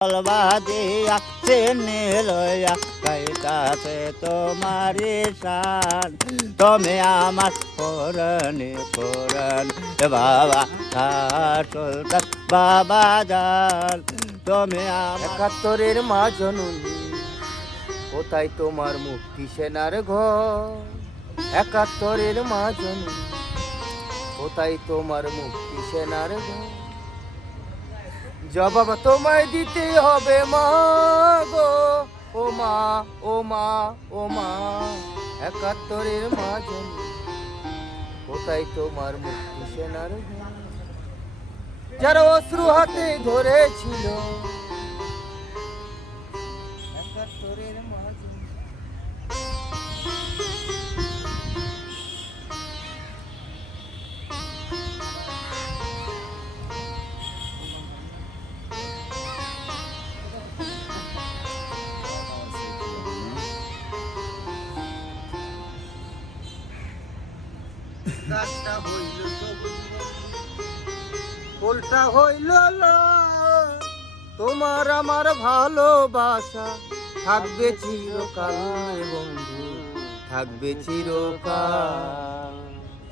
বাদিয়া চিনি লইয়া গাইতাছে তোমারি শান। তুমি আমার পুরনি পুরন বাবা সুলতান বাবা জান। তুমি আমার একাত্তরের মা জননী, কোথায় তোমার মুক্তি সেনার ঘর? একাত্তরের মা জননী, কোথায় তোমার মুক্তি সেনার ঘর? জবাব তোমায় দিতে হবে মা গো, ও মা ও মা ও মা। একাত্তরের মা জননী, কোথায় তোমার মুক্তি সেনার ঘর? যারা অশ্রু হাতে ধরেছিল একাত্তরের মা জননী। গাছটা হইল সবুজ, ফুলটা হইল লাল, তোমার আমার ভালোবাসা থাকবে চিরকাল রে বন্ধু, থাকবে চিরকাল।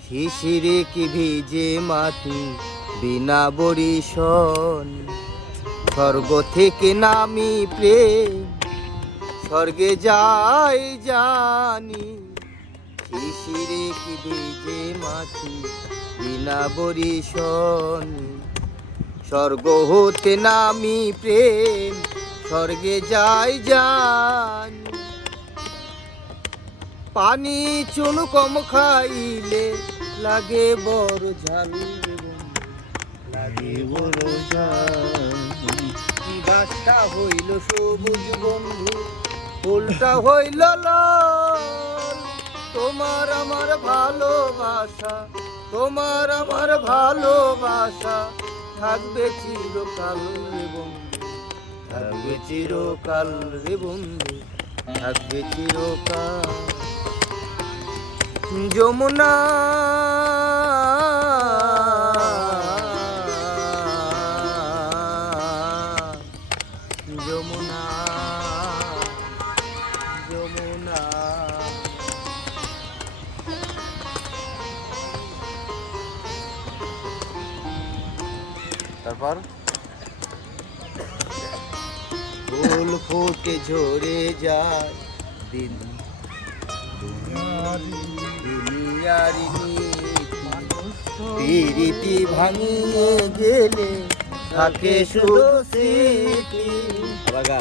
শিশিরে কি ভিজে মাটি বিনা বরিশন, স্বর্গ থেকে নামি প্রেম স্বর্গে যাই জানি। শিশিরে কি ভিজে মাটি বিনা বরিশন, স্বর্গ হতে নামি প্রেম স্বর্গে যাই জানি। পানি চুন কম খাইলে লাগে বড় ঝাল রে বন্ধু, লাগে বড় ঝাল। গাছটা হইল সবুজ বন্ধু, ফুলটা হইল লাল, তোমার আমার ভালোবাসা, তোমার আমার ভালোবাসা থাকবে চিরকাল রে বন্ধু, থাকবে চিরকাল রে বন্ধু, থাকবে চিরকাল। যমুনা যমুনা যমুনা। তারপর ফুল ফুটে ঝরে যায় দিন দুনিয়ারি প্রীতি ভাঙিয়ে গেলে থাকে শুধু স্মৃতি।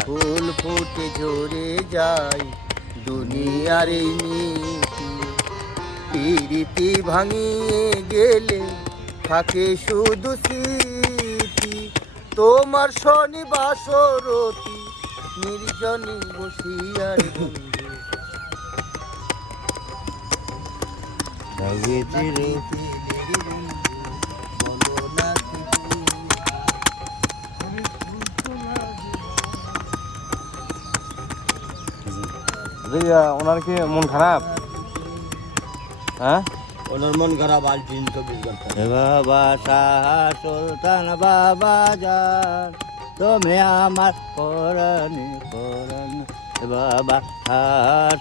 ফুল ফুটে ঝরে যায় দুনিয়ার এই নীতি, প্রীতি ভাঙিয়ে গেলে থাকে শুধু স্মৃতি। তোমার শনিবাসরতি নির্জনী বসিয়ার বন্ধু, থাকবে চিরকাল। বলো না ওনার কি মন খারাপ? হ্যাঁ, ওনার মন খারাপ আজ দিন 24 ঘন্টা। বাবা সুলতান বাবা জান। তুমি আমার পুরনি পুরন বাবা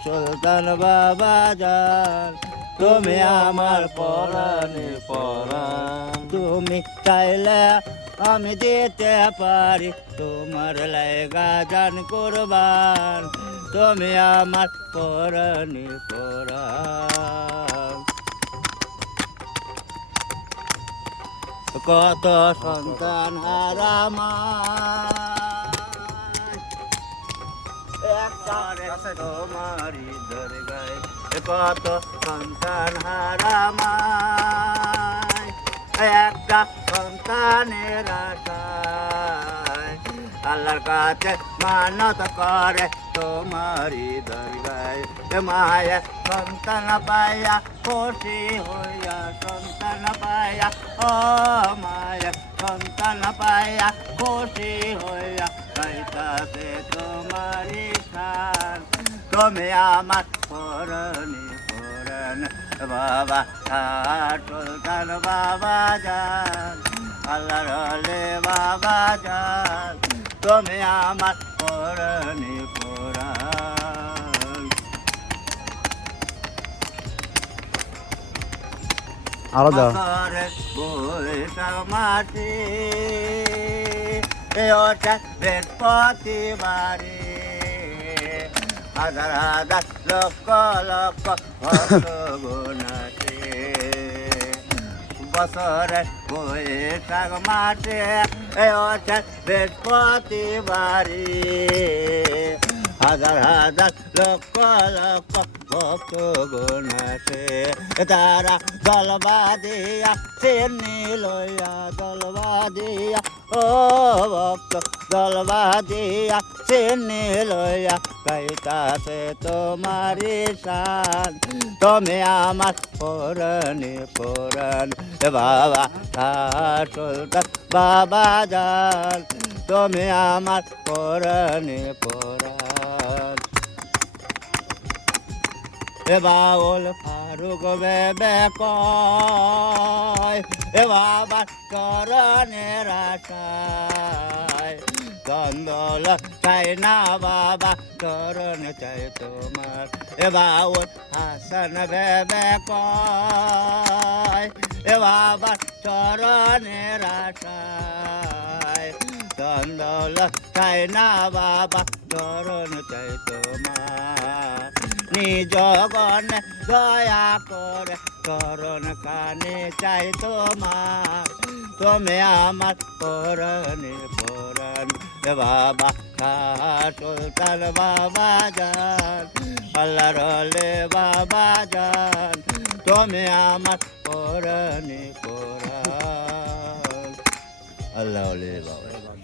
সুলতান বাবা জান। তুমি আমার পুরনি পুরন। তুমি চাইলে আমি দিতে পারি তোমার লাইগা জান কুরবান। তুমি আমার পুরনি পুরন। কত সন্তান হারামায় তোমারি দরগায়, কত সন্তান হারামায় একটা সন্তানের আশায়। আল্লাহর কাছে মানত করে তোমারি দরগায়, মায়া সন্তান পাইয়া খুশি হইয়া সন্তান পাইয়া, ও মায়া সন্তান পাইয়া খুশি হইয়া গাইতাছে তোমারি শান। তুমি আমার পুরনি পুরন বাবা সুলতান বাবা জান। আল্লাহর বাবা জান। তুমি আমার পরাণে পরাণ আলাদা বছরের বৈশাখ মাসে ওটা বৃহস্পতিবারে হাজার হাজার লক্ষ লক্ষ ভক্ত গুণাতে বছরের বৈশাখ মাসে ওটা বৃহস্পতিবারে হাজার হাজার লক্ষ লক্ষ ভক্ত গুণাতে তারা দলবা দিয়া চিনি লইয়া দলবা দিয়া ও ভক্ত দলবা দিয়া চিনি লইয়া গাইতাছে তোমারি শান তুমি আমার পরাণে পরাণ বাবা সুলতান বাবা জান তুমি আমার পরাণে পরাণ এ বাউল ফারুক বেবে কয় এ বাবা চরণের আশায় দ্বন্দ্বল চাই না বাবা চরণ চাই তোমার এ বাউল হাসান বেবে কয় এ বাবা চরণের আশায় দ্বন্দ্বল চাই না বাবা চরণ চাই তোমার নিজ গণে দয়া করে চরণ কানে চাই তোমার তুমি আমার পরাণে পরাণ বাবা সুলতান বাবা জান আল্লাহ রলে বাবা জান তুমি আমার পরাণে পরাণ আল্লাহ বাবা